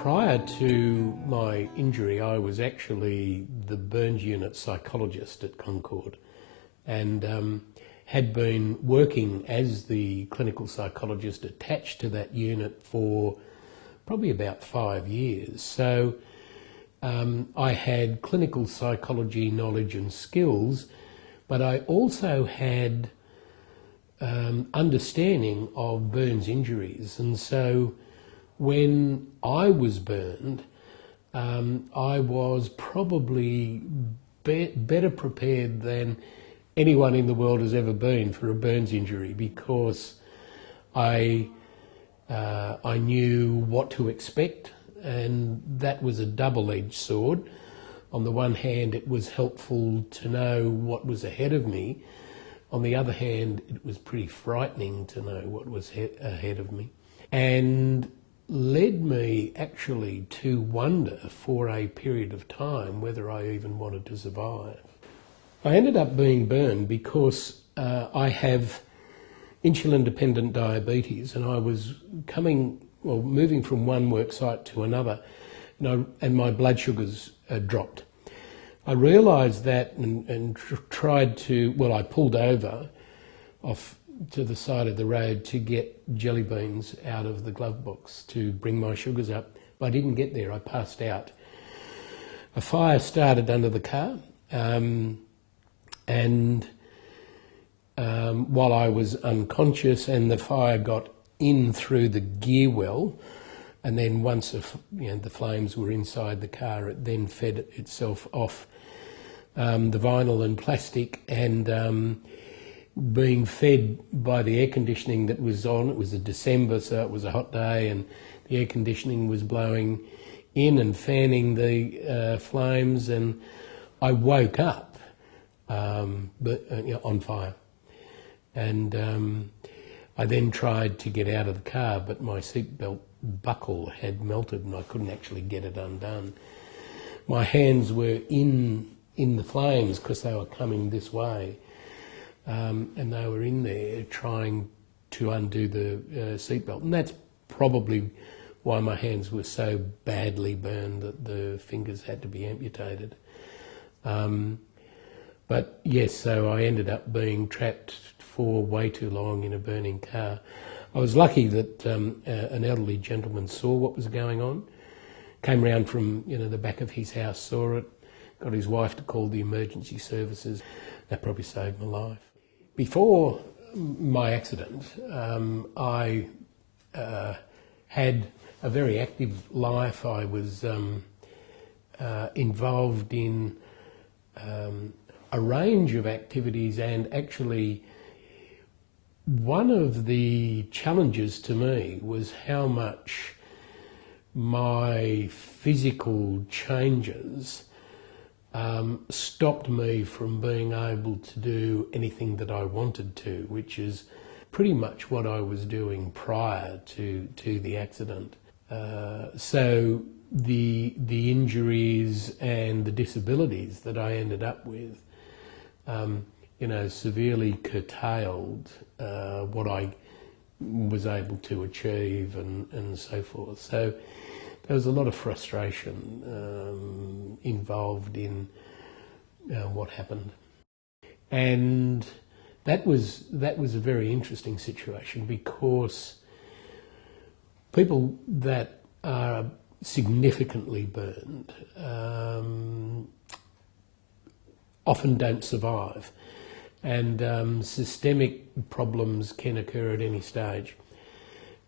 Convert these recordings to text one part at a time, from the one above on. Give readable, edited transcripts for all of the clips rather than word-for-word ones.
Prior to my injury, I was actually the burns unit psychologist at Concord and had been working as the clinical psychologist attached to that unit for probably about 5 years. So I had clinical psychology knowledge and skills, but I also had understanding of burns injuries. And so when I was burned, I was probably better prepared than anyone in the world has ever been for a burns injury, because I knew what to expect, and that was a double-edged sword. On the one hand, it was helpful to know what was ahead of me. On the other hand, it was pretty frightening to know what was ahead of me, and led me actually to wonder for a period of time whether I even wanted to survive. I ended up being burned because I have insulin-dependent diabetes, and I was moving from one work site to another, and my blood sugars dropped. I realised that and tried to, I pulled over off to the side of the road to get jelly beans out of the glove box to bring my sugars up. But I didn't get there, I passed out. A fire started under the car, and while I was unconscious, and the fire got in through the gear well, and then once the flames were inside the car, it then fed itself off the vinyl and plastic, and being fed by the air conditioning that was on. It was a December, so it was a hot day, and the air conditioning was blowing in and fanning the flames, and I woke up on fire. And I then tried to get out of the car, but my seatbelt buckle had melted and I couldn't actually get it undone. My hands were in the flames because they were coming this way, and they were in there trying to undo the seatbelt. And that's probably why my hands were so badly burned that the fingers had to be amputated. But yes, so I ended up being trapped for way too long in a burning car. I was lucky that an elderly gentleman saw what was going on, came round from the back of his house, saw it, got his wife to call the emergency services. That probably saved my life. Before my accident, I had a very active life. I was involved in a range of activities, and actually one of the challenges to me was how much my physical changes stopped me from being able to do anything that I wanted to, which is pretty much what I was doing prior to the accident. So the injuries and the disabilities that I ended up with severely curtailed what I was able to achieve and so forth. So there was a lot of frustration involved in what happened. And that was a very interesting situation, because people that are significantly burned often don't survive, and systemic problems can occur at any stage.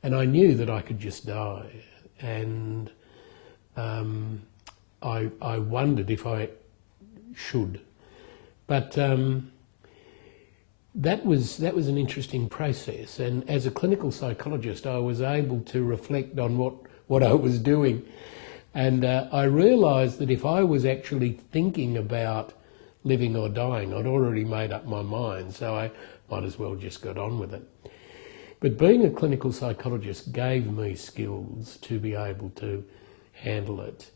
And I knew that I could just die, and I wondered if I should. But that was an interesting process, and as a clinical psychologist I was able to reflect on what I was doing, and I realised that if I was actually thinking about living or dying, I'd already made up my mind, so I might as well just get on with it. But being a clinical psychologist gave me skills to be able to handle it.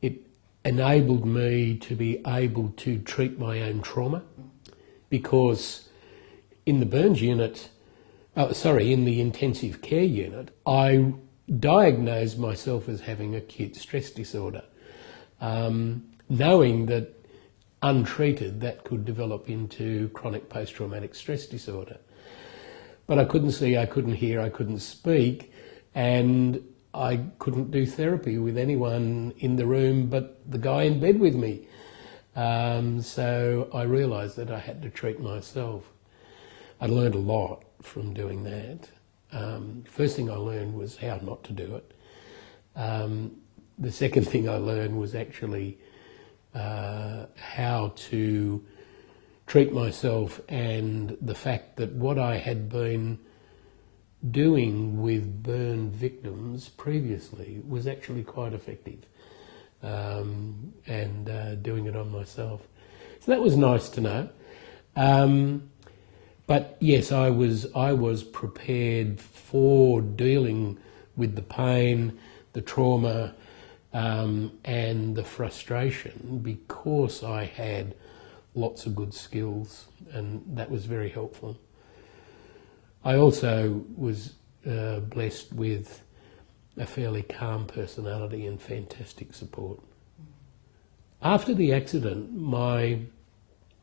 It enabled me to be able to treat my own trauma, because in the burns unit, in the intensive care unit, I diagnosed myself as having acute stress disorder, knowing that untreated that could develop into chronic post-traumatic stress disorder. But I couldn't see, I couldn't hear, I couldn't speak, and I couldn't do therapy with anyone in the room but the guy in bed with me. So I realised that I had to treat myself. I learned a lot from doing that. First thing I learned was how not to do it. The second thing I learned was actually how to treat myself, and the fact that what I had been doing with burn victims previously was actually quite effective, and doing it on myself. So that was nice to know. But yes, I was prepared for dealing with the pain, the trauma, and the frustration, because I had lots of good skills, and that was very helpful. I also was blessed with a fairly calm personality and fantastic support. After the accident, my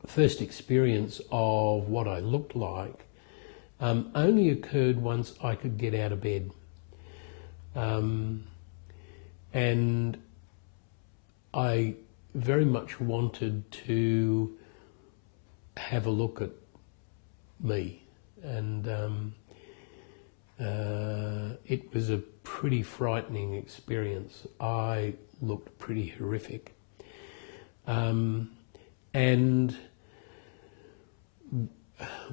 first experience of what I looked like only occurred once I could get out of bed. And I very much wanted to have a look at me, and it was a pretty frightening experience. I looked pretty horrific, and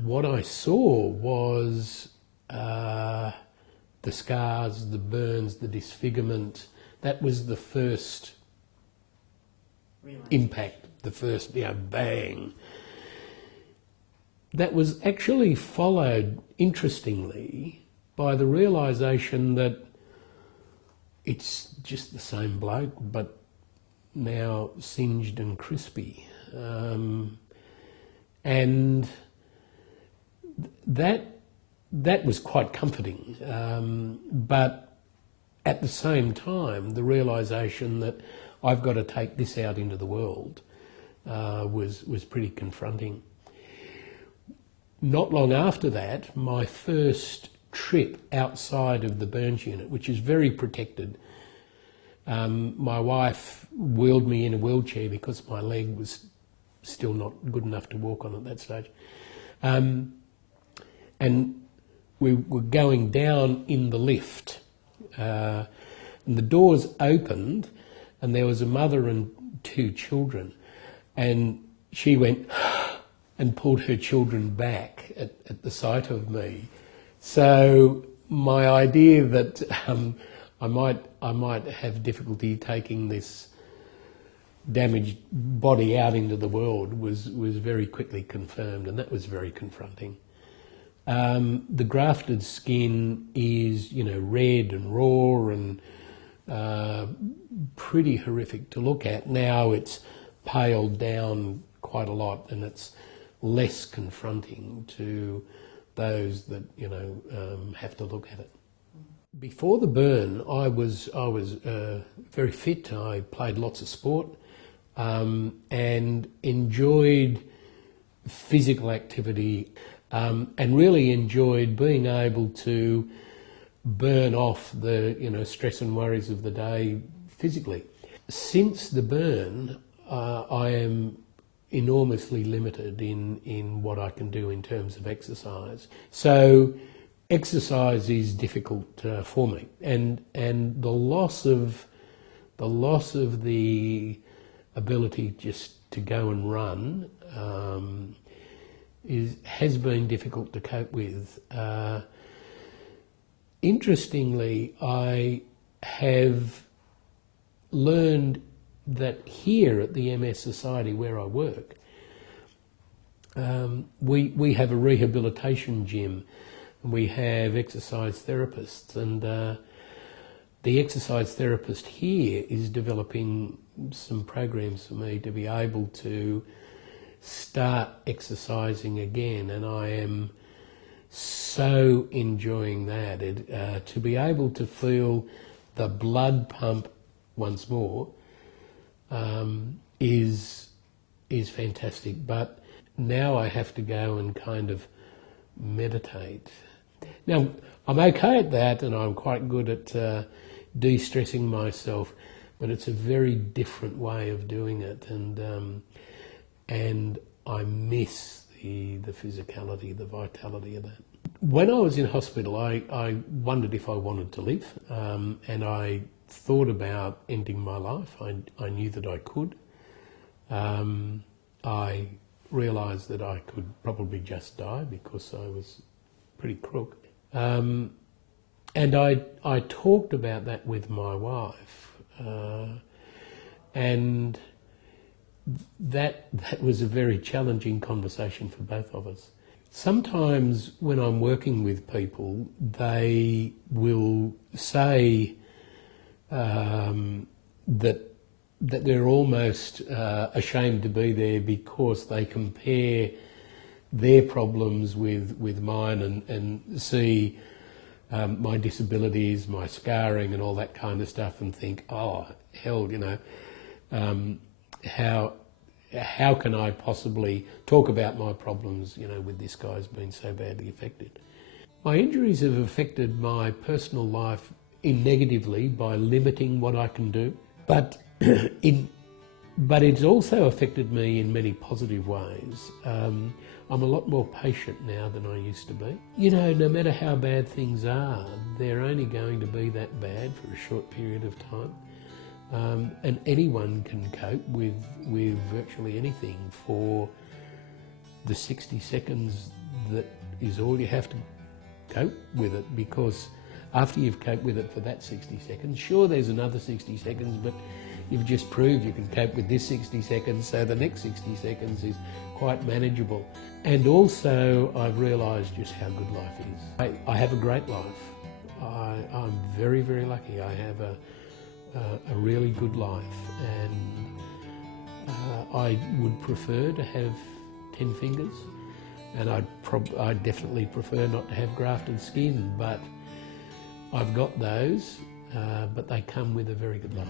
what I saw was the scars, the burns, the disfigurement. That was the first impact, the first bang. That was actually followed, interestingly, by the realisation that it's just the same bloke, but now singed and crispy. And that was quite comforting. But at the same time, the realisation that I've got to take this out into the world was pretty confronting. Not long after that, my first trip outside of the burns unit, which is very protected, my wife wheeled me in a wheelchair because my leg was still not good enough to walk on at that stage. And we were going down in the lift, and the doors opened, and there was a mother and two children, and she went and pulled her children back at the sight of me. So my idea that I might have difficulty taking this damaged body out into the world was very quickly confirmed, and that was very confronting. The grafted skin is, red and raw and pretty horrific to look at. Now it's paled down quite a lot, and it's less confronting to those that have to look at it. Before the burn, I was very fit. I played lots of sport and enjoyed physical activity, and really enjoyed being able to burn off the stress and worries of the day physically. Since the burn, I am enormously limited in what I can do in terms of exercise. So exercise is difficult for me, and the loss of the ability just to go and run has been difficult to cope with. Interestingly, I have learned that here at the MS Society where I work, we have a rehabilitation gym. We have exercise therapists, and the exercise therapist here is developing some programs for me to be able to start exercising again, and I am so enjoying that. To be able to feel the blood pump once more is fantastic. But now I have to go and kind of meditate. Now, I'm okay at that, and I'm quite good at de-stressing myself, but it's a very different way of doing it, and I miss the physicality, the vitality of that. When I was in hospital, I wondered if I wanted to live, and I thought about ending my life. I knew that I could. I realised that I could probably just die because I was pretty crook. And I talked about that with my wife, and that was a very challenging conversation for both of us. Sometimes when I'm working with people, they will say that they're almost ashamed to be there because they compare their problems with mine and see my disabilities, my scarring and all that kind of stuff, and think, oh, hell, how can I possibly talk about my problems, with this guy's been so badly affected. My injuries have affected my personal life negatively by limiting what I can do, but it's also affected me in many positive ways. I'm a lot more patient now than I used to be. No matter how bad things are, they're only going to be that bad for a short period of time. And anyone can cope with virtually anything for the 60 seconds that is all you have to cope with it, because after you've coped with it for that 60 seconds, sure, there's another 60 seconds, but you've just proved you can cope with this 60 seconds, so the next 60 seconds is quite manageable. And also, I've realised just how good life is. I have a great life. I'm very, very lucky. I have a really good life, and I would prefer to have 10 fingers, and I'd definitely prefer not to have grafted skin, but I've got those, but they come with a very good life.